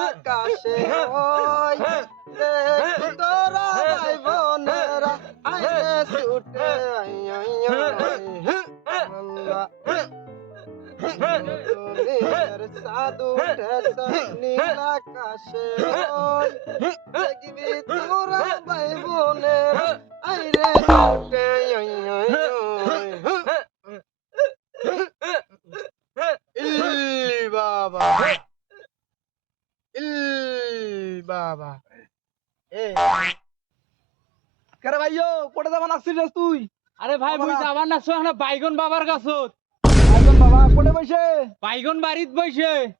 আকাশে তোরা ভাই বোনেরা আইলে ছুটে উঠেছে নীল আকাশে দেখবি তোরা ভাই বোনেরা আইলে ছুটে বাবা। ইল্লি বাবা এ। কেরে ভাইও কোটে যাবা নাচছিস তুই? আরে ভাই মুই যাবার এখন বাইগন বাবার কাছত একজন বাবা কোটে বসে বাইগন বাড়িত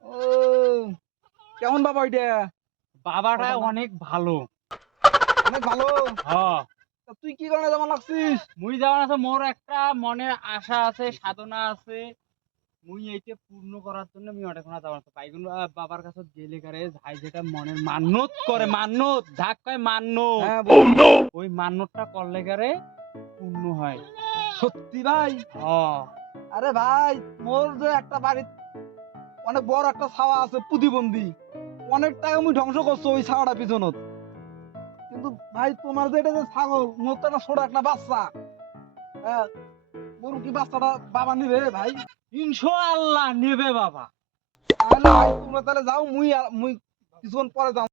ও কেমন বাবা ওইটা? বাবাটা অনেক ভালো। অনেক ভালো? হ্যাঁ। তুই কি কারণে যাবা লাগছিস? মুই যাবার আছে মোর একটা মনের আশা আছে সাধনা আছে। মুই এইটা পূর্ণ করার জন্য আমি অনেক না যাবার আছে বাইগন বাবার কাছে গেলে কারে ভাই যেটা মনের মান্যত করে মান্যত ঢাক কয় মান্যত। হ্যাঁ বল। ওই মান্যতটা করলে কারে পূর্ণ হয়। সত্যি ভাই? হ্যাঁ। আরে ভাই মোর যে একটা বাড়ি অনেক বড় একটা ছাওয়া আছে প্রতিবন্ধী অনেক টাকা মুই ধ্বংস করছ ওই ছাওয়াটা পিছনত। কিন্তু ভাই তোমার যে এটা যে ছাগল মোর তো একটা ছোট একটা বাচ্চা। হ্যাঁ মোর কি বাচ্চাটা বাবা নিবে ভাই? ইনশাআল্লাহ নেবে বাবা। তাহলে তোমরা তাহলে যাও মুই মুই কিছুক্ষণ পরে যাও।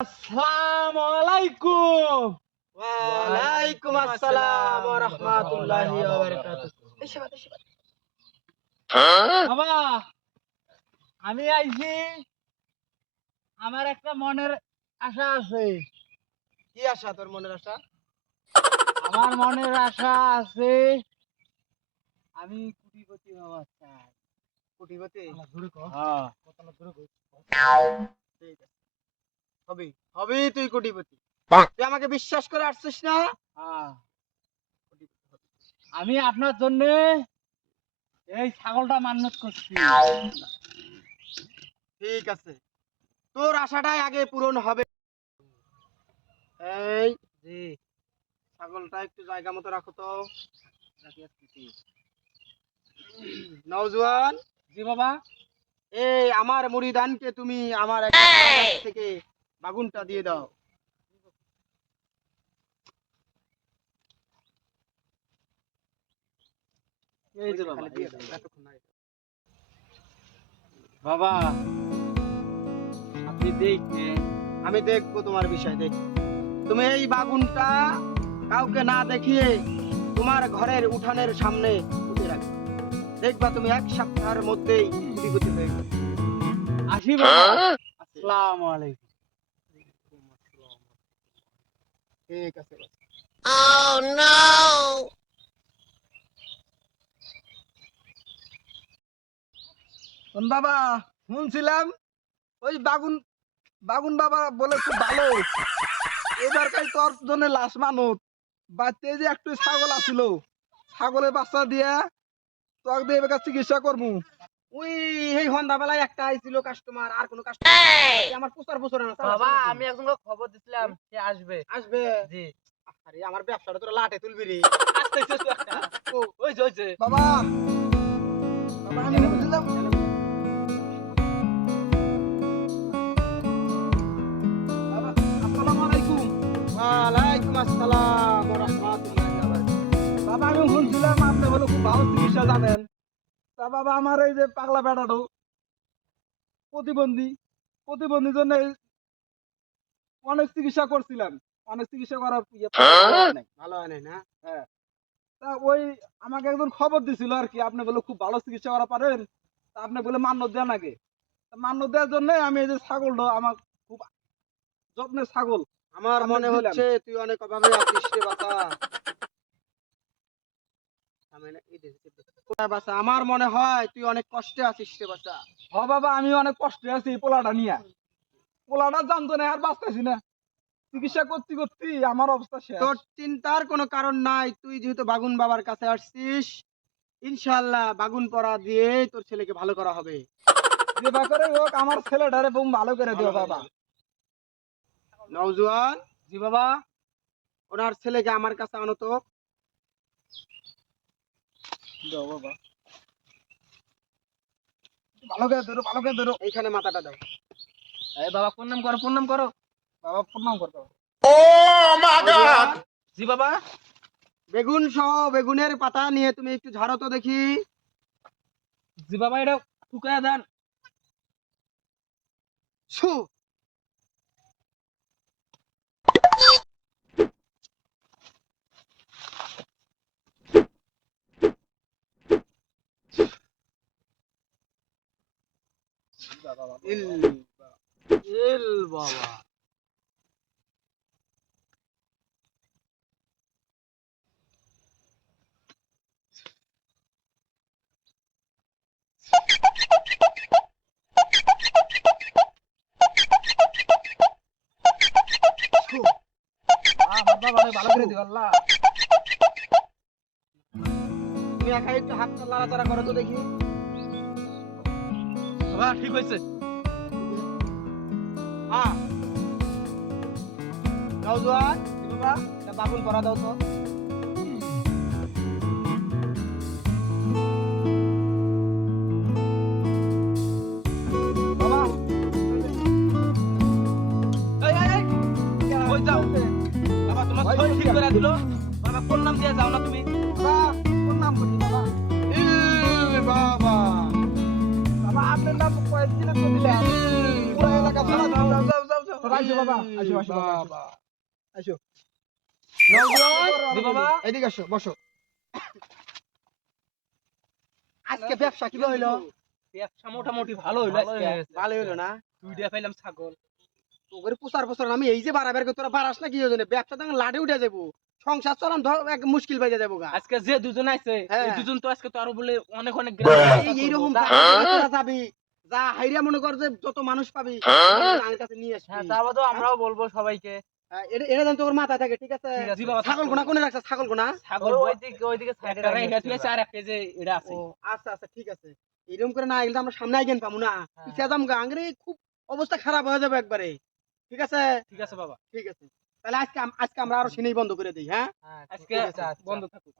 আসসালামু আলাইকুম। ওয়ালাইকুম আসসালাম ওয়া রাহমাতুল্লাহি ওয়া বারাকাতুহু। বাবা আমি আইছি আমার একটা মনের আশা আছে। কি আশা তোর মনের আশা? আমার মনের আশা আছে আমি কোটিপতি হওয়া চাই। কোটিপতি? হ্যাঁ। ঠিক আছে। হবি হবি তুই কোটিপতি। তুই আমাকে বিশ্বাস করে আসছিস না? হ্যাঁ। আমি আপনার জন্য এই ছাগলটা মান্যত করছি। ঠিক আছে। তোর আশাটাই আগে পূরণ হবে। এই জি ছাগলটা একটু জায়গা মতো রাখো তো। নওজোয়ান জি বাবা। এই আমার মুড়িদানকে তুমি আমার একটা থেকে বাগুনটা দিয়ে দাও। এই যে বাবা আপনি দেখেন আমি দেখব তোমার বিষয় দেখ। তুমি এই বাগুনটা কাউকে না দেখিয়ে তোমার ঘরের উঠানের সামনে দেখবা তুমি এক সপ্তাহের মধ্যেই কোটিপতি হয়ে যাবে। আসি আসসালামু আলাইকুম। ঠিক আছে শোন বাবা শুনছিলাম? ওই বাগুন বাগুন বাবা বলে খুব ভালো। এবার কাল তোর জন্য লাশ মানত বাচ্চা যে একটু ছাগল আছিল ছাগলের বাচ্চা দিয়া তোকে দিয়ে এবার চিকিৎসা করব। ওই এই সন্ধ্যাবেলায় একটা আইছিল কাস্টমার আর কোনো কাস্টমার আমার প্রচার প্রচার বাবা আমি একজনকে খবর দিছিলাম সে আসবে। আসবে? জি। আরে আমার ব্যবসাটা তোরা লাটে তুলবি রে। আসতেছে তো একটা ওই যে ওই যে। বাবা। বাবা আমি বুঝলাম বাবা আসসালামু আলাইকুম। ওয়ালাইকুম আসসালাম ওয়া রাহমাতুল্লাহি। শুনছিলাম আপনি বলে খুব ভালো চিকিৎসা জানেন। তা বাবা আমার এই যে পাগলা বেটাটো প্রতিবন্ধী প্রতিবন্ধীর জন্য অনেক চিকিৎসা করছিলাম। অনেক চিকিৎসা করার ইয়ে ভালো হয়। ভালো হয় না? তা ওই আমাকে একজন খবর দিছিল আর কি আপনি বলে খুব ভালো চিকিৎসা করা পারেন তা আপনি বলে মান্য দেন আগে। মান্য দেওয়ার জন্য আমি এই যে ছাগলটা আমার খুব যত্নের ছাগল। আমার মনে। হচ্ছে তুই অনেক অভাবে আছিস রে বাছা আমি না- এই দে- এই দে। কোথায় বাছা? আমার মনে হয় তুই অনেক কষ্টে আছিস রে হ বাবা আমি অনেক কষ্টে আছি পোলাটা নিয়ে। পোলাটা জানতো না আর বাঁচতেছি না। চিকিৎসা করতে করতে আমার অবস্থা শেষ। তোর চিন্তার কোনো কারণ নাই তুই যেহেতু বাগুন বাবার কাছে আসছিস ইনশাআল্লাহ বাগুন পড়া দিয়ে তোর ছেলেকে ভালো করা হবে। যেবা করে হোক আমার ছেলেটারে বউ ভালো করে দিও বাবা। নওজোয়ান? জি বাবা। ওনার ছেলেকে আমার কাছে আনো তো। দাও বাবা। ভালো করে ধরো ভালো করে ধরো। এইখানে মাথাটা দাও। এই বাবা প্রণাম করো প্রণাম করো। বাবা প্রণাম করতো জি বাবা। বেগুন সহ বেগুনের পাতা নিয়ে তুমি একটু ঝাড়ো তো দেখি। জি বাবা এটা টুকায়া দেন। ছু! ইল বাবা। ভালো করে দিও আল্লাহ তুমি একা একটু হাতটা নাড়াচাড়া করো তো দেখি বাবা, ঠিক হয়েছে। হ্যাঁ নওজোয়ান বাবা? এটা করা দাও তো। বাবা। তোমার ঠিক করে দিল। বাবা কোন নাম দিয়ে যাও না তুমি? আপনার নাম কয়েকদিন তো দিলেন। পুরো এলাকা সারা যাও যাও যাও যাও। যাও আসো বাবা, আসো, আসো বাবা, আসো। বাবা। আসো। নওজোয়ান জি বাবা। এদিকে আসো বসো। আজকে ব্যবসা কীভাবে হইল? ব্যবসা মোটামুটি ভালো হইল আজকে। ভালো হইল না? দুইটা পাইলাম ছাগল। তোর প্রচার প্রচার আমি এই যে বাড়াবার তোরা বাড়াস না কি জন্য ব্যবসা তো লাডে উঠে যাব সংসার ধর এক মুশকিল পাইতে যাব গা। আজকে যে দুজন আইছে হ্যাঁ। এই দুজন তো আজকে তো আরও বলে অনেক অনেক এই এইরকম তোরা যাবি যা হাইরিয়া মনে কর যে যত মানুষ পাবি আমার কাছে নিয়ে আসবি। হ্যাঁ তা বাদও আমরাও বলব সবাইকে। হ্যাঁ, এটা এটা যেন তোর মাথায় থাকে ঠিক আছে? ঠিক আছে, জি বাবা, ছাগল গোনা কোনে রাখছে? ছাগল গোনা ছাগল ওইদিকে ওইদিকে একটা রেখে আর একটা যে এটা আছে। আচ্ছা আচ্ছা ঠিক আছে। এরকম করে না এগুলো আমরা সামনে আইগেন পাবো না। হ্যাঁ। পিছিয়ে যাম গা আংরে খুব অবস্থা খারাপ হয়ে যাবে একবারে। ঠিক আছে? ঠিক আছে বাবা। ঠিক আছে। তাহলে আজকে আজকে আমরা আরও সিনেই বন্ধ করে দিই হ্যাঁ? আজকে আছে, আচ্ছা। বন্ধ থাকুক।